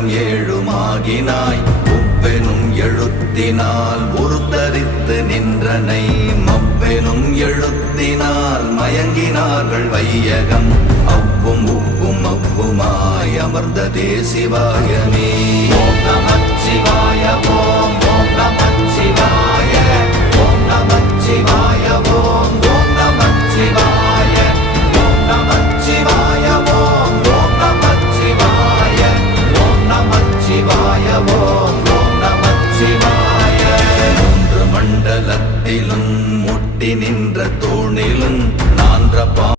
உலகம் ஏழுமாகினாய் உப்பெனும் எழுத்தினால் உருத்தரித்து நின்றனை மப்பெனும் எழுத்தினால் மயங்கினார்கள் வையகம் அவ்வும் உப்பும் அவ்வுமாய் அமர்ந்ததே சிவாயமே. ஓம் நமச்சிவாய ஓம்.